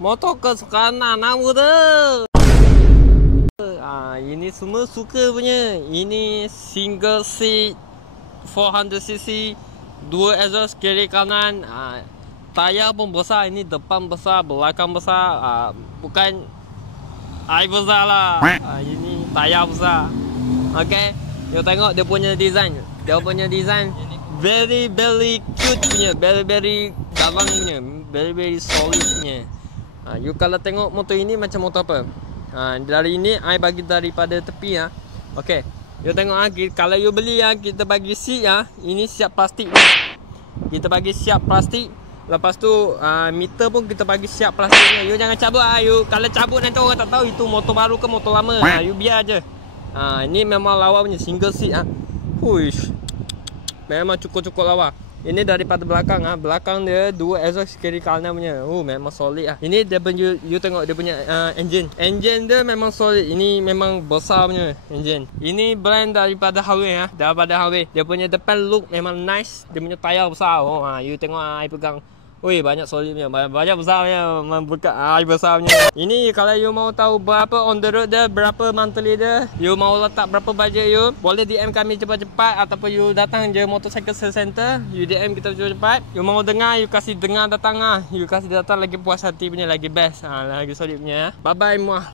Motor kesukaan anak muda. Ini semua suka punya. Ini single seat 400cc, dua exhaust kiri kanan. Tayar pun besar. Ini depan besar, belakang besar. Bukan I besar lah. Ini tayar besar. Okay, you tengok dia punya design. Dia punya design very cute punya, very galang punya, very solid punya. You kalau tengok motor ini macam motor apa? Dari ini I bagi daripada tepi ya. Okay, you tengok kalau you beli kita bagi seat ini siap plastik. Kita bagi siap plastik. Lepas tu meter pun kita bagi siap plastiknya. You jangan cabut you. Kalau cabut nanti orang tak tahu itu motor baru ke motor lama. You biar aje. Ini memang lawa punya single seat Huish. Memang cukup lawa. Ini daripada belakang belakang dia dua exhaust kiri kanan punya. Memang solid Ini dia punya, you tengok dia punya engine. Engine dia memang solid. Ini memang besar punya engine. Ini brand daripada Harway daripada Harway. Dia punya depan look memang nice. Dia punya tayar besar. You tengok I pegang. Banyak solid punya. Banyak besar punya. Membuka besar punya. Ini kalau you mau tahu berapa on the road dia, berapa monthly dia, you mau letak berapa budget you, boleh DM kami cepat-cepat. Ataupun you datang je Motorcycle Sales Center, you DM kita cepat-cepat. You mau dengar, you kasih dengar datang You kasih datang lagi puas hati punya, lagi best lagi solid punya Bye bye muah.